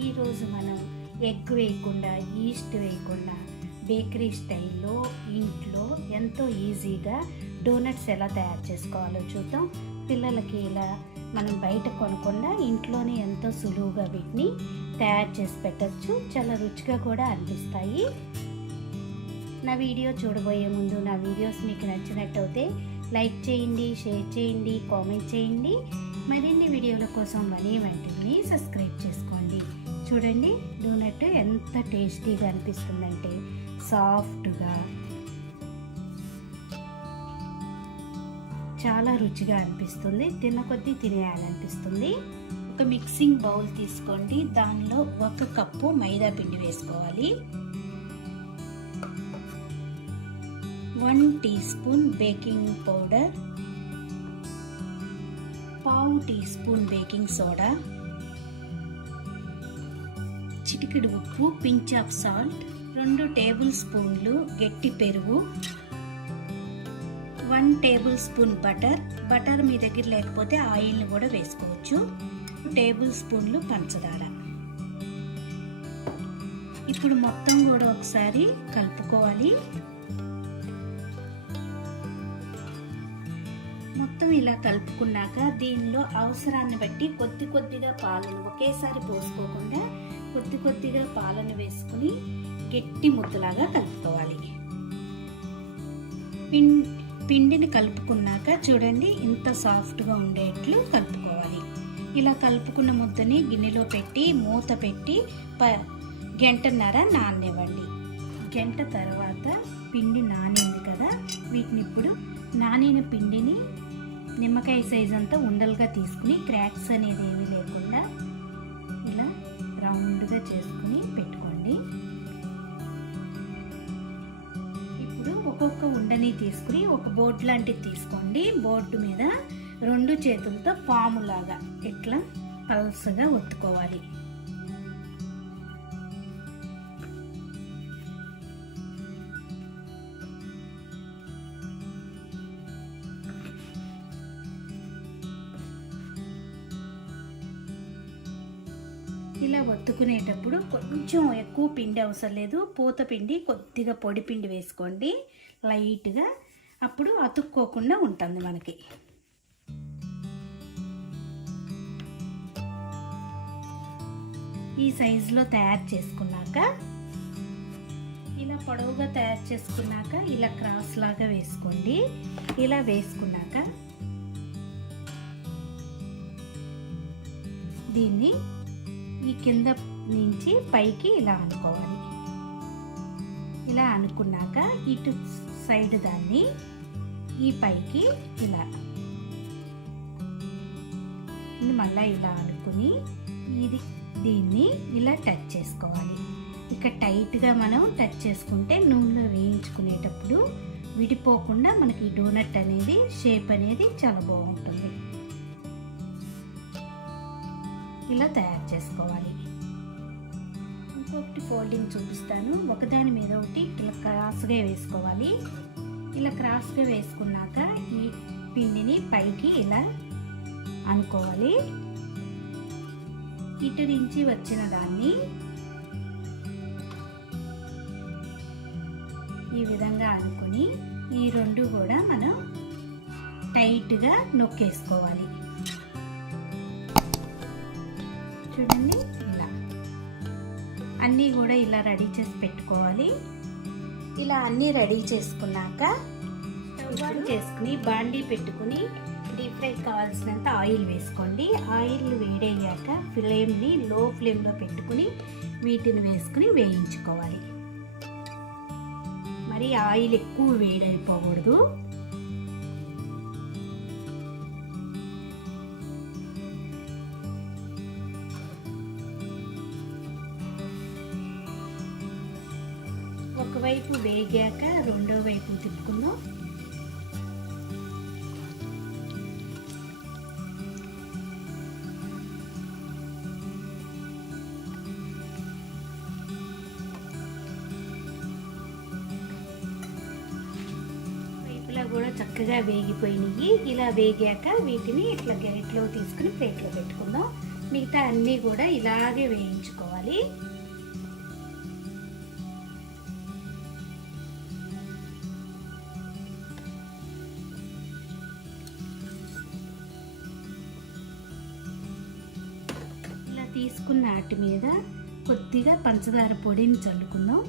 ఈరోజు మనం ఎగ్ వేయకుండా, ఈస్ట్ వేయకుండా బేకరీ స్టైల్లో ఇంట్లో ఎంతో ఈజీగా డోనట్స్ ఎలా తయారు చేసుకోవాలో చూద్దాం. పిల్లలకి ఇలా మనం బయట కొనకుండా ఇంట్లోనే ఎంతో సులువుగా వీటిని తయారు చేసి పెట్టచ్చు. చాలా రుచిగా కూడా అనిపిస్తాయి. నా వీడియో చూడబోయే ముందు నా వీడియోస్ మీకు నచ్చినట్టయితే లైక్ చేయండి, షేర్ చేయండి, కామెంట్ చేయండి. మరిన్ని వీడియోల కోసం వనీ వంటిల్ని సబ్స్క్రైబ్ చేసుకోండి. చూడండి, డోనట్ ఎంత టేస్టీగా అనిపిస్తుందంటే సాఫ్ట్గా, చాలా రుచిగా అనిపిస్తుంది. తిన్న కొద్దీ తినేయాలనిపిస్తుంది. ఒక మిక్సింగ్ బౌల్ తీసుకోండి. దానిలో 1 కప్పు మైదా పిండి వేసుకోవాలి. 1 teaspoon baking powder, 1/2 teaspoon baking soda, చిటికెడు ఉప్పు, పించ్ ఆఫ్ సాల్ట్, 2 టేబుల్ స్పూన్లు గట్టి పెరుగు, 1 టేబుల్ స్పూన్ బటర్ మీ దగ్గర లేకపోతే ఆయిల్ని కూడా వేసుకోవచ్చు, 2 టేబుల్ స్పూన్లు పంచదార. ఇప్పుడు మొత్తం కూడా ఒకసారి కలుపుకోవాలి. మొత్తం ఇలా కలుపుకున్నాక దీనిలో అవసరాన్ని బట్టి కొద్దిగా పాలను, ఒకేసారి పోసుకోకుండా కొద్దిగా పాలను వేసుకుని గట్టి ముద్దలాగా కలుపుకోవాలి. పిండిని కలుపుకున్నాక చూడండి, ఇంత సాఫ్ట్గా ఉండేట్లు కలుపుకోవాలి. ఇలా కలుపుకున్న ముద్దని గిన్నెలో పెట్టి మూత పెట్టి గంటన్నర నాననివ్వండి. గంట తర్వాత పిండి నానింది కదా, వీటిని ఇప్పుడు నానిన పిండిని నిమ్మకాయ సైజ్ అంతా ఉండలుగా తీసుకుని క్రాక్స్ అనేది ఏమీ లేకుండా ఇలా రౌండ్గా చేసుకుని పెట్టుకోండి. ఇప్పుడు ఒక్కొక్క ఉండని తీసుకుని ఒక బోర్డు లాంటిది తీసుకోండి. బోర్డు మీద 2 చేతులతో పాములాగా ఇట్లా పల్సగా ఒత్తుకోవాలి. ఇలా ఒత్తుకునేటప్పుడు కొంచెం ఎక్కువ పిండి అవసరం లేదు. పూత పిండి, కొద్దిగా పొడి పిండి వేసుకోండి లైట్గా. అప్పుడు అతుక్కోకుండా ఉంటుంది మనకి. ఈ సైజులో తయారు చేసుకున్నాక, ఇలా పొడవుగా తయారు చేసుకున్నాక ఇలా క్రాస్ లాగా వేసుకోండి. ఇలా వేసుకున్నాక దీన్ని ఈ కింద నుంచి పైకి ఇలా అనుకోవాలి. ఇలా అనుకున్నాక ఇటు సైడ్ దాన్ని ఈ పైకి ఇలా మళ్ళీ ఇలా అనుకుని దీన్ని ఇలా టచ్ చేసుకోవాలి. ఇక టైట్గా మనం టచ్ చేసుకుంటే నూనెలో వేయించుకునేటప్పుడు విడిపోకుండా మనకి డోనట్ అనేది షేప్ అనేది చాలా బాగుంటుంది. ఇలా తయారు చేసుకోవాలి. ఇంకొకటి ఫోల్డింగ్ చూపిస్తాను. ఒకదాని మీద ఒకటి ఇలా క్రాస్గా వేసుకోవాలి. ఇలా క్రాస్గా వేసుకున్నాక ఈ పిండిని పైకి ఇలా అనుకోవాలి. ఇటు నుంచి వచ్చిన దాన్ని ఈ విధంగా అనుకుని ఈ 2 కూడా మనం టైట్గా నొక్కేసుకోవాలి. చూడండి, ఇలా అన్నీ కూడా ఇలా రెడీ చేసి పెట్టుకోవాలి. ఇలా అన్నీ రెడీ చేసుకున్నాక స్టవ్ చేసుకుని బాండీ పెట్టుకుని డీప్ ఫ్రై కావాల్సినంత ఆయిల్ వేసుకోండి. ఆయిల్ వేడయ్యాక ఫ్లేమ్ని లో ఫ్లేమ్లో పెట్టుకుని వీటిని వేసుకుని వేయించుకోవాలి. మరి ఆయిల్ ఎక్కువ వేడైపోకూడదు. ఒకవైపు వేగాక రెండో వైపు తిప్పుకుందాం. వైపులా కూడా చక్కగా వేగిపోయినాయి. ఇలా వేగాక వీటిని ఇట్లా గరిటలో తీసుకుని ప్లేట్లో పెట్టుకుందాం. మిగతా అన్నీ కూడా ఇలాగే వేయించుకోవాలి. ఇలా తీసుకున్న వాటి మీద కొద్దిగా పంచదార పొడిని చల్లుకుందాం.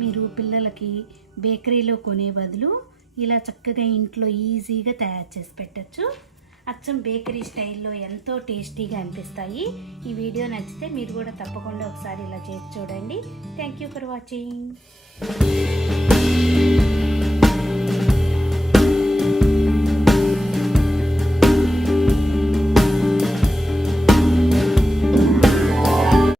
మీరు పిల్లలకి బేకరీలో కొనే బదులు ఇలా చక్కగా ఇంట్లో ఈజీగా తయారు చేసి పెట్టచ్చు. అచ్చం బేకరీ స్టైల్లో ఎంతో టేస్టీగా అనిపిస్తాయి. ఈ వీడియో నచ్చితే మీరు కూడా తప్పకుండా ఒకసారి ఇలా చేసి చూడండి. Thank you for watching.